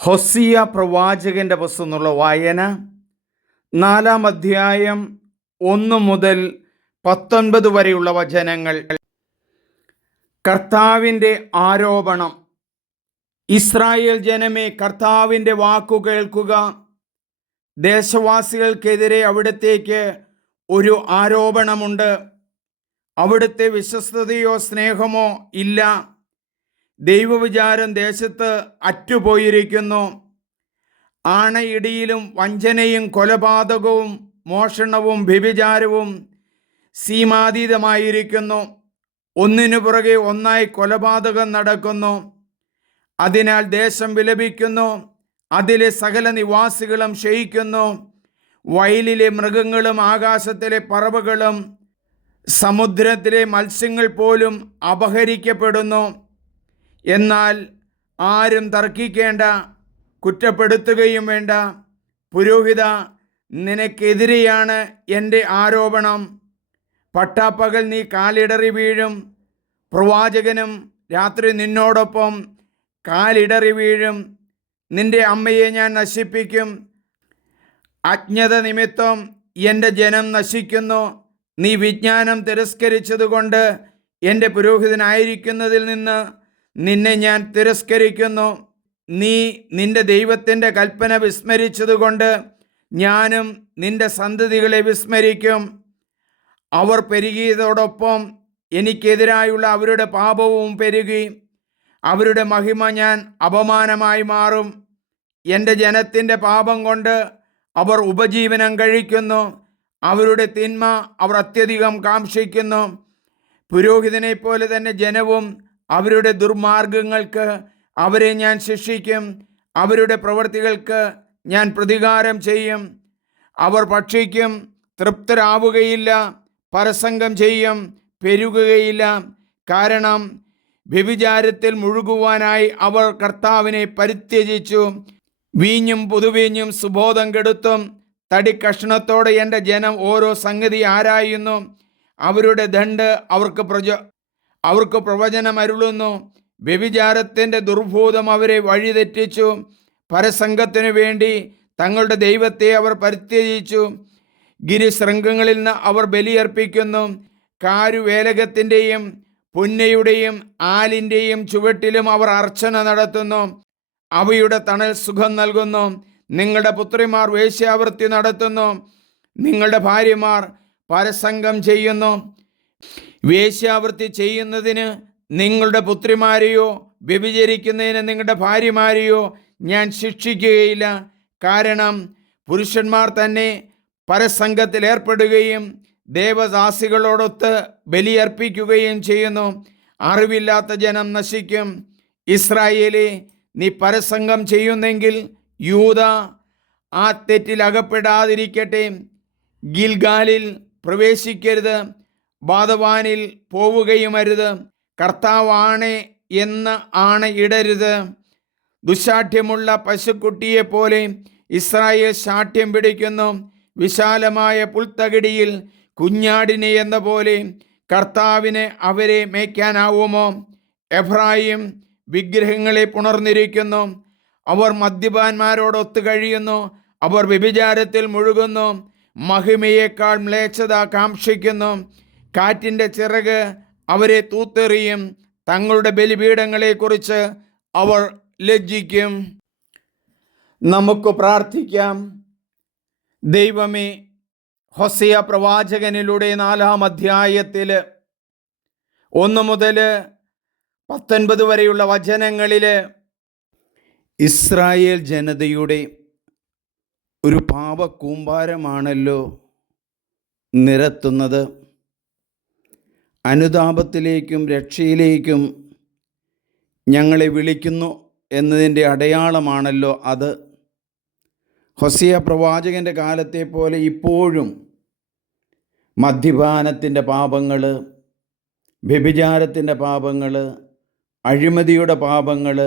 ഹോസിയ പ്രവാചകന്റെ പുസ്തകം എന്നുള്ള വായന 4-ാം അധ്യായം 1 മുതൽ 19 വരെയുള്ള വചനങ്ങൾ. കർത്താവിൻ്റെ ആരോപണം. ഇസ്രായേൽ ജനമേ, കർത്താവിൻ്റെ വാക്കു കേൾക്കുക. ദേശവാസികൾക്കെതിരെ അവിടത്തേക്ക് ഒരു ആരോപണമുണ്ട്. അവിടുത്തെ വിശ്വസ്തതയോ സ്നേഹമോ ഇല്ല. ദൈവവിചാരം ദേശത്ത് അറ്റുപോയിരിക്കുന്നു. ആണയിടിയിലും വഞ്ചനയും കൊലപാതകവും മോഷണവും വ്യഭിചാരവും സീമാതീതമായിരിക്കുന്നു. ഒന്നിനു പുറകെ ഒന്നായി കൊലപാതകം നടക്കുന്നു. അതിനാൽ ദേശം വിലപിക്കുന്നു, അതിലെ സകല നിവാസികളും ക്ഷയിക്കുന്നു. വയലിലെ മൃഗങ്ങളും ആകാശത്തിലെ പറവകളും സമുദ്രത്തിലെ മത്സ്യങ്ങൾ പോലും അപഹരിക്കപ്പെടുന്നു. എന്നാൽ ആരും തർക്കിക്കേണ്ട, കുറ്റപ്പെടുത്തുകയും വേണ്ട. പുരോഹിത, നിനക്കെതിരെയാണ് എൻ്റെ ആരോപണം. പട്ടാപ്പകൽ നീ കാലിടറി വീഴും. പ്രവാചകനും രാത്രി നിന്നോടൊപ്പം കാലിടറി വീഴും. നിന്റെ അമ്മയെ ഞാൻ നശിപ്പിക്കും. അജ്ഞത നിമിത്തം എൻ്റെ ജനം നശിക്കുന്നു. നീ വിജ്ഞാനം തിരസ്കരിച്ചതുകൊണ്ട് എൻ്റെ പുരോഹിതനായിരിക്കുന്നതിൽ നിന്ന് നിന്നെ ഞാൻ തിരസ്കരിക്കുന്നു. നീ നിന്റെ ദൈവത്തിൻ്റെ കൽപ്പന വിസ്മരിച്ചതുകൊണ്ട് ഞാനും നിന്റെ സന്തതികളെ വിസ്മരിക്കും. അവർ പെരുകിയതോടൊപ്പം എനിക്കെതിരായുള്ള അവരുടെ പാപവും പെരുകി. അവരുടെ മഹിമ ഞാൻ അപമാനമായി മാറും. എൻ്റെ ജനത്തിൻ്റെ പാപം കൊണ്ട് അവർ ഉപജീവനം കഴിക്കുന്നു. അവരുടെ തിന്മ അവർ അത്യധികം കാംക്ഷിക്കുന്നു. പുരോഹിതനെ പോലെ തന്നെ ജനവും അവരുടെ ദുർമാർഗങ്ങൾക്ക് അവരെ ഞാൻ ശിക്ഷിക്കും. അവരുടെ പ്രവൃത്തികൾക്ക് ഞാൻ പ്രതികാരം ചെയ്യും. അവർ ഭക്ഷിക്കും, തൃപ്തരാവുകയില്ല. പരസംഗം ചെയ്യും, പെരുകുകയില്ല. കാരണം വ്യഭിചാരത്തിൽ മുഴുകുവാനായി അവർ കർത്താവിനെ പരിത്യജിച്ചു. വീഞ്ഞും പുതുവീഞ്ഞും സുബോധം കെടുത്തും. തടിക്കഷണത്തോടെ എൻ്റെ ജനം ഓരോ സംഗതി ആരായുന്നു. അവരുടെ ദണ്ഡ് അവർക്ക് പ്രവചനം അരുളുന്നു. വ്യഭിചാരത്തിൻ്റെ ദുർഭൂതം അവരെ വഴിതെറ്റിച്ചു. പരസംഗത്തിനു വേണ്ടി തങ്ങളുടെ ദൈവത്തെ അവർ പരിത്യജിച്ചു. ഗിരിശൃംഗങ്ങളിൽ നിന്ന് അവർ ബലിയർപ്പിക്കുന്നു. കാരുവേലകത്തിൻ്റെയും പുന്നയുടെയും ആലിൻ്റെയും ചുവട്ടിലും അവർ അർച്ചന നടത്തുന്നു. അവയുടെ തണൽ സുഖം നൽകുന്നു. നിങ്ങളുടെ പുത്രിമാർ വേശ്യാവൃത്തി നടത്തുന്നു. നിങ്ങളുടെ ഭാര്യമാർ പരസംഗം ചെയ്യുന്നു. വേശ്യാവൃത്തി ചെയ്യുന്നതിന് നിങ്ങളുടെ പുത്രിമാരെയോ വ്യഭിചരിക്കുന്നതിന് നിങ്ങളുടെ ഭാര്യമാരെയോ ഞാൻ ശിക്ഷിക്കുകയില്ല. കാരണം പുരുഷന്മാർ തന്നെ പരസംഗത്തിൽ ഏർപ്പെടുകയും ദേവദാസികളോടൊത്ത് ബലിയർപ്പിക്കുകയും ചെയ്യുന്നു. അറിവില്ലാത്ത ജനം നശിക്കും. ഇസ്രായേലേ, നീ പരസംഗം ചെയ്യുന്നെങ്കിൽ യൂദ ആ തെറ്റിൽ അകപ്പെടാതിരിക്കട്ടെ. ഗിൽഗാലിൽ പ്രവേശിക്കരുത്, ബാദവാനിൽ പോവുകയുമരുത്. കർത്താവ് ആണെ എന്ന് ഇടരുത്. ദുശാഠ്യമുള്ള പശുക്കുട്ടിയെപ്പോലെ ഇസ്രായേൽ ശാഠ്യം പിടിക്കുന്നു. വിശാലമായ പുൽത്തകിടിയിൽ കുഞ്ഞാടിനെ എന്ന പോലെ കർത്താവിന് അവരെ മേയ്ക്കാനാവുമോ? എഫ്രായിം വിഗ്രഹങ്ങളെ പുണർന്നിരിക്കുന്നു. അവർ മദ്യപാന്മാരോടൊത്തു കഴിയുന്നു. അവർ വ്യഭിചാരത്തിൽ മുഴുകുന്നു. മഹിമയേക്കാൾ മ്ലേച്ഛത കാംക്ഷിക്കുന്നു. കാറ്റിൻ്റെ ചിറക് അവരെ തൂത്തെറിയും. തങ്ങളുടെ ബലിപീഠങ്ങളെക്കുറിച്ച് അവർ ലജ്ജിക്കും. നമുക്ക് പ്രാർത്ഥിക്കാം. ദൈവമേ, ഹോസിയ പ്രവാചകനിലൂടെ 4-ാം അധ്യായത്തിൽ 1 മുതൽ 19 വരെയുള്ള വചനങ്ങളിൽ ഇസ്രായേൽ ജനതയുടെ ഒരു പാപക്കൂമ്പാരമാണല്ലോ നിരത്തുന്നത്. അനുതാപത്തിലേക്കും രക്ഷയിലേക്കും ഞങ്ങളെ വിളിക്കുന്നു എന്നതിൻ്റെ അടയാളമാണല്ലോ അത്. ഹോസിയ പ്രവാചകൻ്റെ കാലത്തെ പോലെ ഇപ്പോഴും മദ്യപാനത്തിൻ്റെ പാപങ്ങൾ, വ്യഭിചാരത്തിൻ്റെ പാപങ്ങൾ, അഴിമതിയുടെ പാപങ്ങൾ,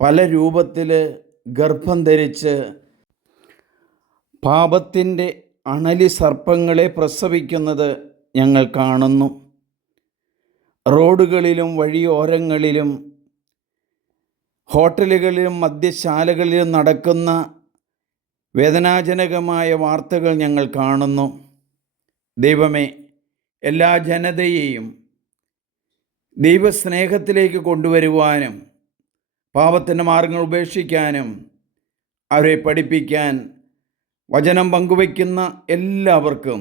പല രൂപത്തിൽ ഗർഭം ധരിച്ച് പാപത്തിൻ്റെ അണലി സർപ്പങ്ങളെ പ്രസവിക്കുന്നത് ഞങ്ങൾ കാണുന്നു. റോഡുകളിലും വഴിയോരങ്ങളിലും ഹോട്ടലുകളിലും മദ്യശാലകളിലും നടക്കുന്ന വേദനാജനകമായ വാർത്തകൾ ഞങ്ങൾ കാണുന്നു. ദൈവമേ, എല്ലാ ജനതയെയും ദൈവസ്നേഹത്തിലേക്ക് കൊണ്ടുവരുവാനും പാപത്തിൻ്റെ മാർഗങ്ങൾ ഉപേക്ഷിക്കാനും അവരെ പഠിപ്പിക്കാൻ വചനം പങ്കുവയ്ക്കുന്ന എല്ലാവർക്കും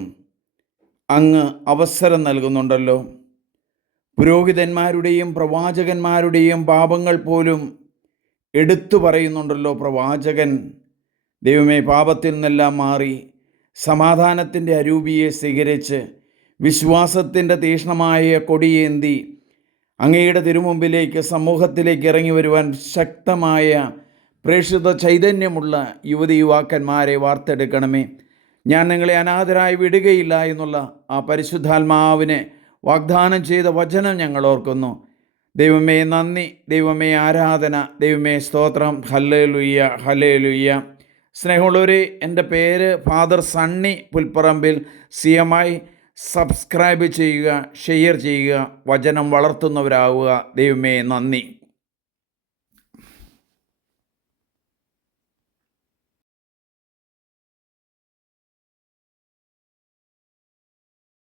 അങ്ങ് അവസരം നൽകുന്നുണ്ടല്ലോ. പുരോഹിതന്മാരുടെയും പ്രവാചകന്മാരുടെയും പാപങ്ങൾ പോലും എടുത്തു പറയുന്നുണ്ടല്ലോ പ്രവാചകൻ. ദൈവമേ, പാപത്തിൽ നിന്നെല്ലാം മാറി സമാധാനത്തിൻ്റെ അരൂപിയെ സ്വീകരിച്ച് വിശ്വാസത്തിൻ്റെ തീക്ഷ്ണമായ കൊടിയേന്തി അങ്ങയുടെ തിരുമുമ്പിലേക്ക് സമൂഹത്തിലേക്ക് ഇറങ്ങി വരുവാൻ ശക്തമായ പ്രേക്ഷിത ചൈതന്യമുള്ള യുവതി യുവാക്കന്മാരെ വാർത്തെടുക്കണമേ. ഞാൻ നിങ്ങളെ അനാഥരായി വിടുകയില്ല എന്നുള്ള ആ പരിശുദ്ധാത്മാവിനെ വാഗ്ദാനം ചെയ്ത വചനം ഞങ്ങൾ ഓർക്കുന്നു. ദൈവമേ നന്ദി, ദൈവമേ ആരാധന, ദൈവമേ സ്തോത്രം. Hallelujah, hallelujah. സ്നേഹമുള്ളവരെ, എൻ്റെ പേര് father Sunny Pulparambil. CMI subscribe ചെയ്യുക, ഷെയർ ചെയ്യുക, വചനം വളർത്തുന്നവരാവുക. ദൈവമേ നന്ദി.